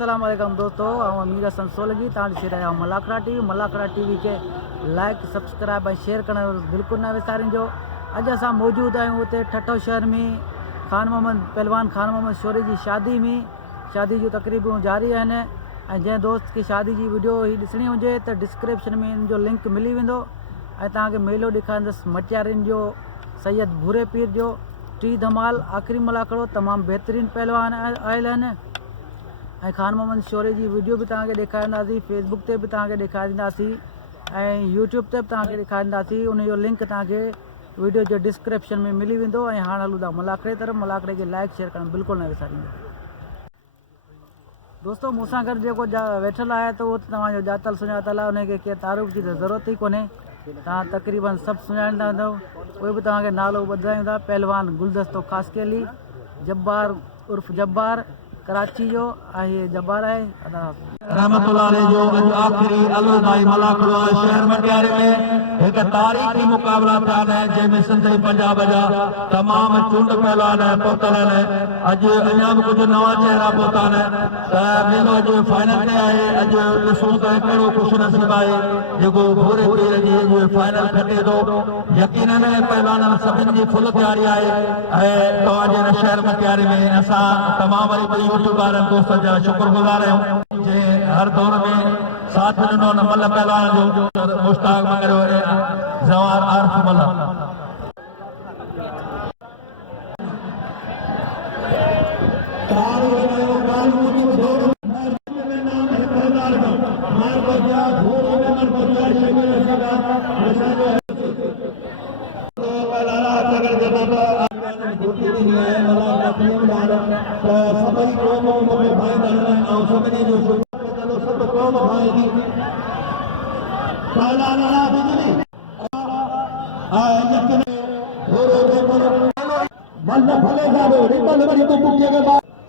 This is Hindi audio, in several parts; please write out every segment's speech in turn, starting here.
अस्सलाम वालेकुम दोस्तों, मीर हसन सोलगी तव्हां ॾिसी रहिया आहियो मलाकड़ा टीवी के लाइक सब्सक्राइब ऐं शेयर करणु बिल्कुलु न विसारिजो। अॼु असां मौजूदु आहियूं उते ठठो शहर में पहलवान खान मोहम्मद शोरी जी शादी में। शादी जूं तकरीबूं जारी आहिनि ऐं जंहिं दोस्त खे शादी जी वीडियो ही ॾिसणी हुजे त डिस्क्रिप्शन में इन जो लिंक मिली वेंदो ऐं तव्हांखे मेलो ॾेखारींदुसि मटियारियुनि जो, सैयद भूरे पीर जो। टी धमाल आख़िरी मलाकड़ो तमामु बहितरीनु पहलवान आयल आहिनि ऐं खान मोहम्मद शोरे जी वीडियो भी तव्हांखे ॾेखारींदासीं, फेसबुक ते बि तव्हांखे ॾेखारींदासीं ऐं यूट्यूब ते बि तव्हांखे ॾेखारींदासीं। उनजो लिंक तव्हांखे वीडियो जो डिस्क्रिप्शन में मिली वेंदो। ऐं हाणे हलूं था मलाकड़े तरफ़। मलाकड़े खे लाइक शेयर करणु बिल्कुलु न विसारींदो। दोस्तों मूंसां गॾु जेको वेठल आहे त उहो तव्हांजो ॼातल सुञातल आहे, उनखे कंहिं तारीफ़ जी त ज़रूरत ई कोन्हे, तव्हां तक़रीबन सभु सुञाणींदा हूंदव। उहे बि तव्हांखे नालो ॿुधायूं था, पहलवान गुलदस्तो ख़ासकेली, जब्बार उर्फ़ जब्बार कराची जो आहे। जब्बार आहे रहमतुल्लाह अलैह जो अॼु आख़िरी अलविदाई मलाकड़ो आहे शहर मटियारे में। एक तारीख़ी मुक़ाबला थिया आहिनि जंहिंमें सिंधी पंजाब जा तमामु चूंड पहलवान पहुतल आहिनि। अॼु अञा बि कुझु नवां चेहरा पहुता आहिनि त मेलो अॼु फाइनल ते आहे। अॼु ॾिसूं त कहिड़ो ख़ुशनसीब आहे जेको भूरे पीर जी अॼु फाइनल खटे थो। यकीनन पहलवाननि सभिनी जी फुल तयारी आहे ऐं तव्हांजे हिन शहर मटियारे में असां तमामु वरी यूट्यूब वारनि दोस्तनि जा शुक्रगुज़ार आहियूं जे हर दौर में साथ ॾिनो न मल पहलवान जो मुश्ताक वग़ैरह जवार आरिफ मल।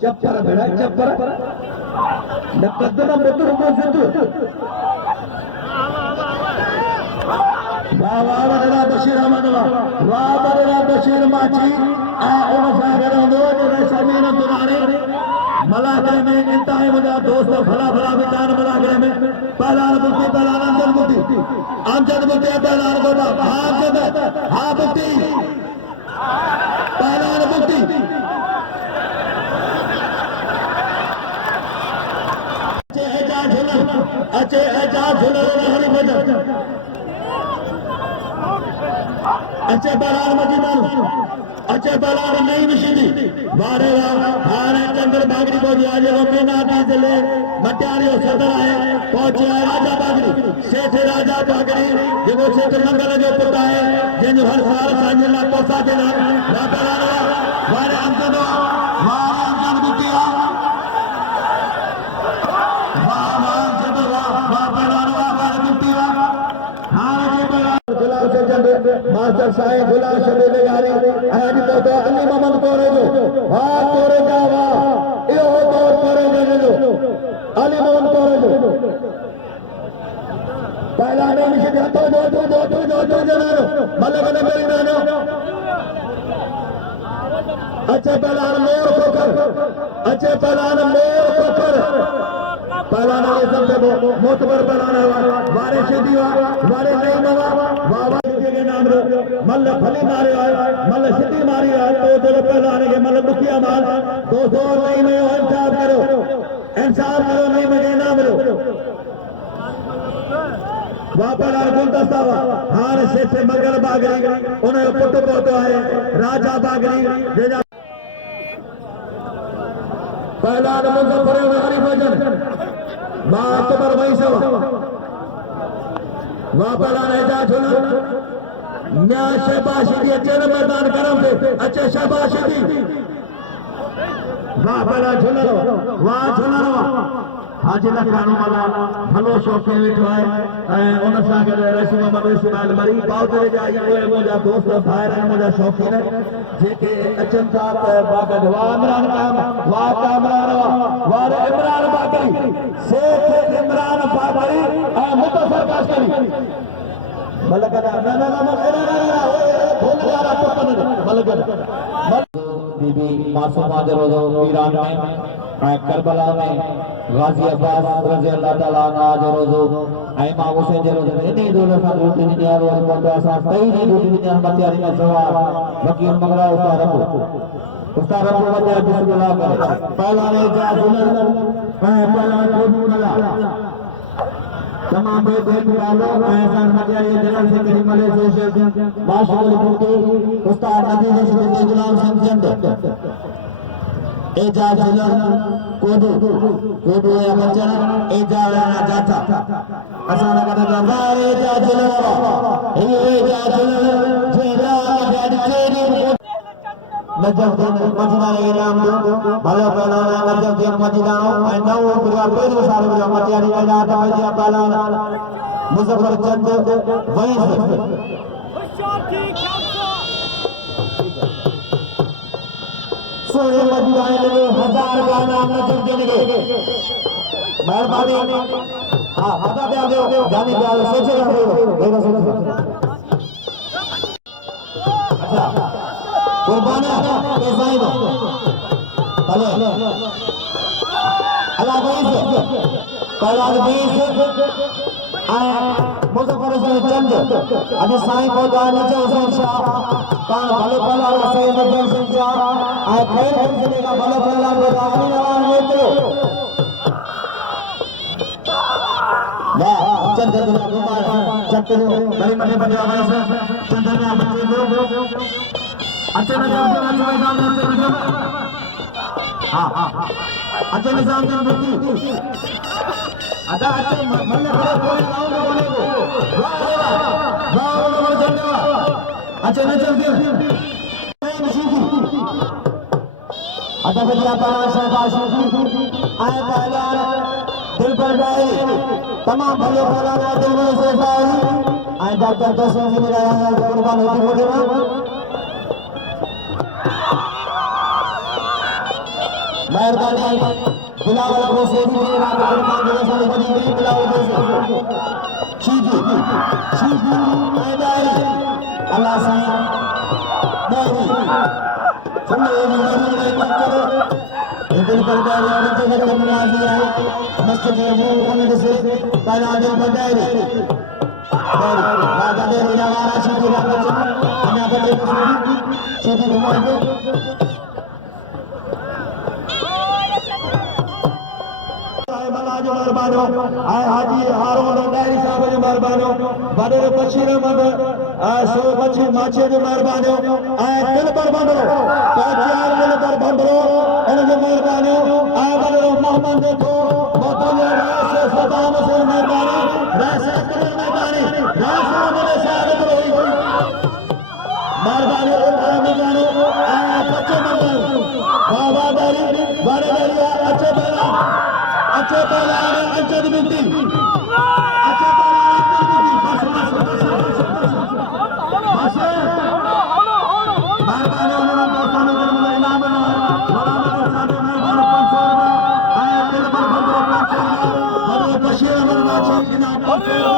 चप्पर बेड़ा चप्पर नकदना मुद्र को सिद्ध वाह वाह बड़ा बशीर अहमद वाह बड़ा बशीर माची आ उन सागर दो जो समीन तुनारे मलाकड़े में इंतहाई मजा दोस्त भला भला विचार मलाकड़े में पहलान बुद्धि पहलान अंजद बुद्धि पहलान गोदा हाँ बुद्धि पहलान बुद्धि अचे एजाज हरी भजन अचे बलाल मदीनान अचे बलाल नई मशीदी वारे हारे चंद्र बागरी बोली आज वो मीना दी जिले मटियारियो सदर है पहुंचे राजा बागरी सेठ राजा बागरी जेको सेठ मंगल जो पुट है जिन हर साल सांजला पोसा के ना बलाल वारे अंकद वारे अंकद बुटिया मास्टर साईं गुलाम शबीर बेगारी आज तो अली मोहम्मद कोरे जो वाह कोरे जा वाह यो दौर कोरे जो अली मोहम्मद कोरे जो पहला ने मिशन तो जो जनानो मलक ने मेरी नानो अच्छे पहलान मोर खोकर अच्छे पहलान मोर खोकर पहलान ये सब मोतबर पहलान वारे सीधी वारे नहीं नवा वाह मल फली मारे मल सिटी मारी तो जो पहलान के मल दुखिया माल दोस्तों नहीं में इंसाफ करो नहीं में ना मिलो वहाँ पहलान गुलदस्ता हार सेठ मगर बागरी उन्हें पुट पहुंचो है राजा बागरी पहलान मुजफ्फर हरी भजन मां अकबर वही सब वहाँ पहलान एजाज न्या शहबाशी दी अचे मैदान करम थे अचे शहबाशी दी वाह पहला झुलर वाह झुलर हाजी लखानो वाला भलो शौक़ी वेठो है उन सां गॾु रशीद मोहम्मद इस्माइल मरी बाउदरे जा इहे मुंहिंजा दोस्त भाइर आहिनि मुंहिंजा शौक़ीन जेके अचनि था त बागड वाह इमरान काम वाह कामरान वाह इमरान बागरी सेठ इमरान बागरी ऐं मुतसर काशकरी बीबी मासूमा जो रोज़ो ईरान में करबला में गाजी अब्बास रजी अल्लाह ताला आज रोजो इमाम हुसैन जे रोजो इने दोले सा ड्यूटी दी यार और मोटा सा कई दी ड्यूटी दी मतियारी में सवाल वकील मगरा उस्ताद रब्बु वजह बिस्मिल्लाह करे पहला ने जा दुल्हन पहला खुद कला तमाम बेद वालों ऐसा मतियारी जलन से करीम मले से माशूल मुफ्ती उस्ताद अजीज सिद्दीक गुलाम सिंह चंद एजाज कोडू या बच्चन एजाज जाता असान कदा दरबार एजाज जेला गड चेरी नजफुद्दीन मदीना इनाम दो भलो पहलवान नजफुद्दीन मदीना और नौ गुरु पहले साल में मतियारी में जाता है पहलवान मुजफ्फर चंद वहीं सोने मदीनाए लगे 1000 गाना नजफुद्दीन के मेहरबानी हां हटा दे दो जानी दे सोचे रहो देखो सोचे अच्छा कुर्बाना कैसाइनो भले अल्लाह भाई पहला बीस मुजफ्फर चंद अभी साईं को गाने जो हुसैन शाह कान भले पहला हुसैन नजर सिंह शाह आए खैर सिलसिले का भले पहला को आखिरी नवाज मित्रो वाह चंद दुनिया कुमार चक्के बड़ी बड़ी बजा भाई से चंद में बच्चे दो अच्छे निजाम हाँ अच्छे निजाम के मुक्ति अदा अच्छे मन में खड़े कोई राउंड बोले को वाह नंबर धन्यवाद अच्छे निजाम के अदा बलिया पारा शहबाज आए पहलवान दिल पर गए तमाम भले पहलवान दिल में से आए डॉक्टर दर्शन जी मेरा कुर्बान होती बोले मेहरबानी बिलावल को से भी रात कुर्बान जैसा सारी बनी गई बिलावल को से शीदी मैदान अल्लाह साईं मेरी सुनो ये नहीं करो ये दिल पर दारी नीचे से करना दिया है मस्जिद में वो उन्होंने से पहला दिल पर दारी राजा दे निरावारा शीदी रात हमें बच्चे शीदी घुमा दो जो मेहरबानो आए हाजी हारून डायरी साहब जो मेहरबानो बड़े बशीर अहमद सो बची माचे जो मेहरबानो आए दिल पर बंदरो चार दिल पर बंदरो इन जो मेहरबानो आए बड़े मोहम्मद देखो बोतल रास सदाम से मेहरबानी रास अकबर मेहरबानी रास बड़े साहब रोई मेहरबानी मेहरबानो आए बच्चे मेहरबानो बाबा दारी बड़े दरिया अच्छे बड़ा अच्छे पहलवान अजद बिनती अच्छे पहलवान बस मेहरबानी उन्होंने दोस्तों ने इनाम बनाया बड़ा साथ में 500 आए दिल पर बंदो 500 बड़े बशीर अहमद माची इनाम 500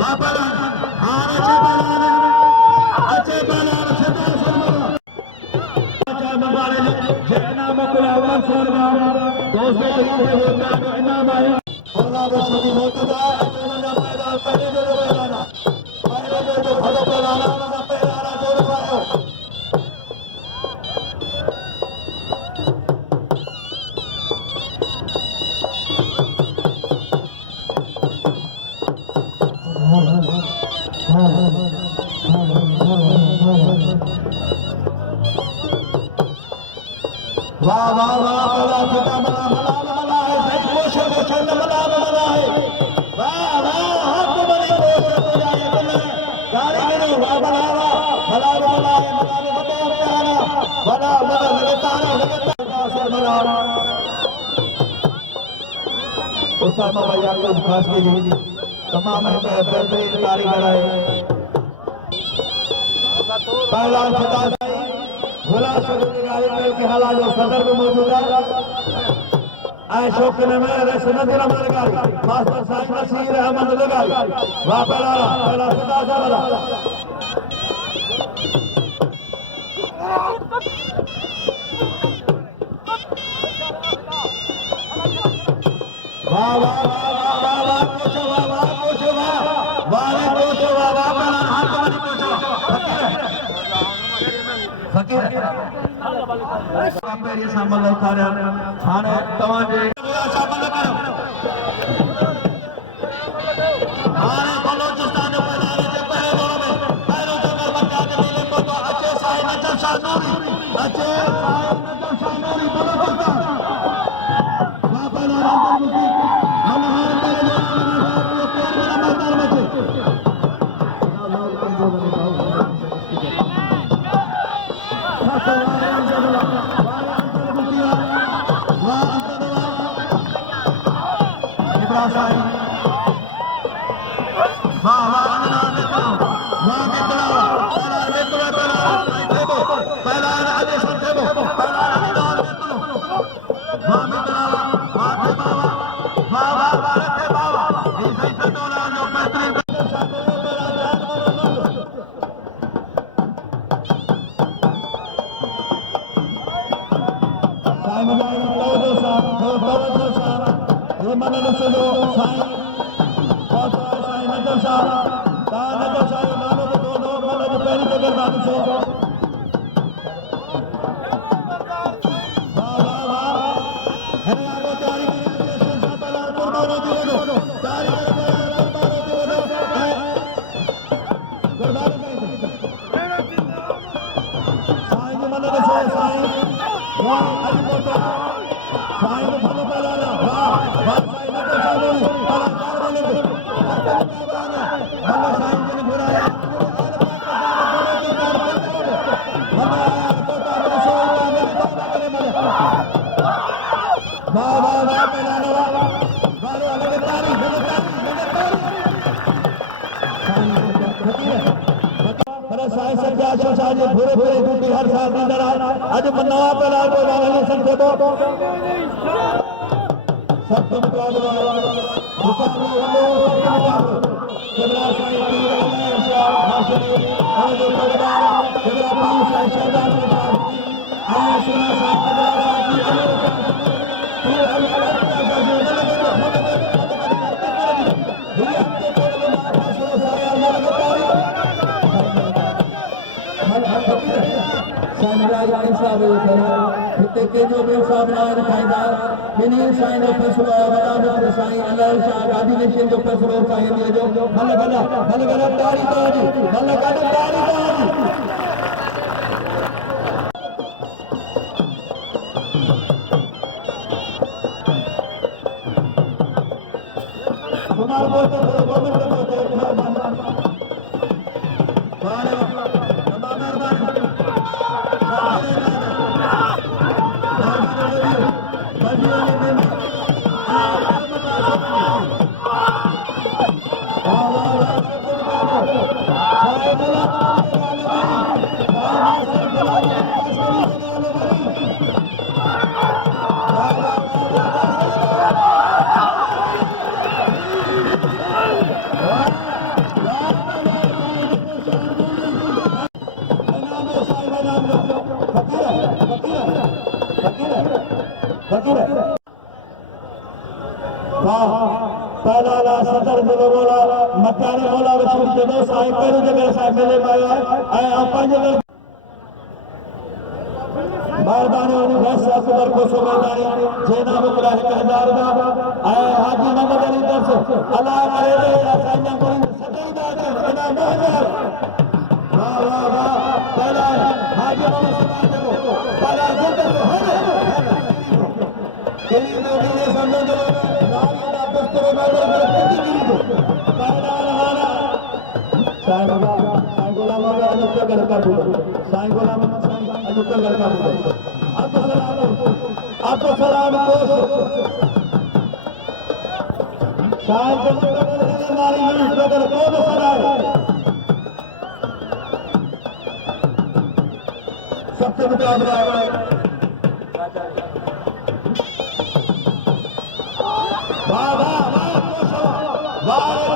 वापस हां अच्छे पहलवान मुबारक जनाब कुलावर सरवा दोस्तों ये होता है इनाम आया अल्लाह रसूल मौजूदा इन्होंने मैदान पहले जो मैदाना पहले जो खड़ो कराना ना पहला जोड़ पायो वाह वाह वाह बड़ा छोटा बड़ा बड़ा है सच कोशर को छंद बड़ा है वाह वाह हाथ बड़ी कोशर को जाए तुम गाड़ी में वाह बड़ा है बड़ा है बड़ा लगता सर बड़ा उस्ताद भाई आपको खास के लिए तमाम बेहतरीन कारीगर है पहला सदा भोला सदर के हालात जो सदर में मौजूद है आए शौक में सनत रमन गाड़ी मास्टर साईं नसीर अहमद लगाई वाह पहला सदा सा बड़ा वाह वाह वाह वाह वाह कोशो वाह वाह कोशो वाह वाह रे कोशो वाह वाह पहला हाथ वाली कोशो फकीर फकीर ये सामल उतारे हाने तवाजे सामल करो हाने बलोचिस्तान में पहले जे पहले दौर में पैरों से बच्चा के मेले को तो अच्छे साईं नजर शाह नूरी अच्छे साईं नजर शाह नूरी बलोचिस्तान वाह पहला रामपुर मुखी मनोहर पहले बड़ा मैदान में थे हर साल नजर आज नवा पहला को संख्या सब मुकाबला के जो भी सामना दिखाएगा मिनी साइन ऑफ फैसलो बराबर साइन अल्लाह शाह गादी नेशन जो फैसलो साइन ये जो भले भले तारी कुमार बोलते गवर्नमेंट बोलते पहला सदर मिले बोला मकानी बोला रसूल के दो साईं पहली जगह साईं मिले पाया आए अपन जगह बारदाने बस अकबर को सुबहदारी जेना मुकरा 1000 दा आए हाजी मोहम्मद अली दर्श अल्लाह करे रे साईं को सदैदा के इना मोहम्मद वाह वाह वाह पहला हाजी मोहम्मद को पहला गुरद हरे केली ने भी ये समझो तेरे बारे में खेती की दो पहला हमारा साईं गोला मामा अनुका घर का बोलो साईं गोला मामा अनुका घर का बोलो आपको सलाम को साईं के हमारी यूं बदल को सलाम सबसे मुकाबला वाह वाह वाह कोशो वाह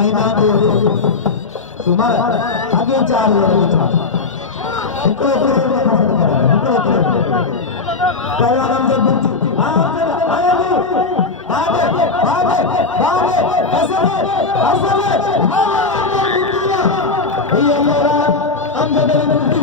महीना दे सुमर आगे चाल निकलो पहला नंबर बुच्ची आया भागे भागे भागे असले ये हमारा अंदर बुच्ची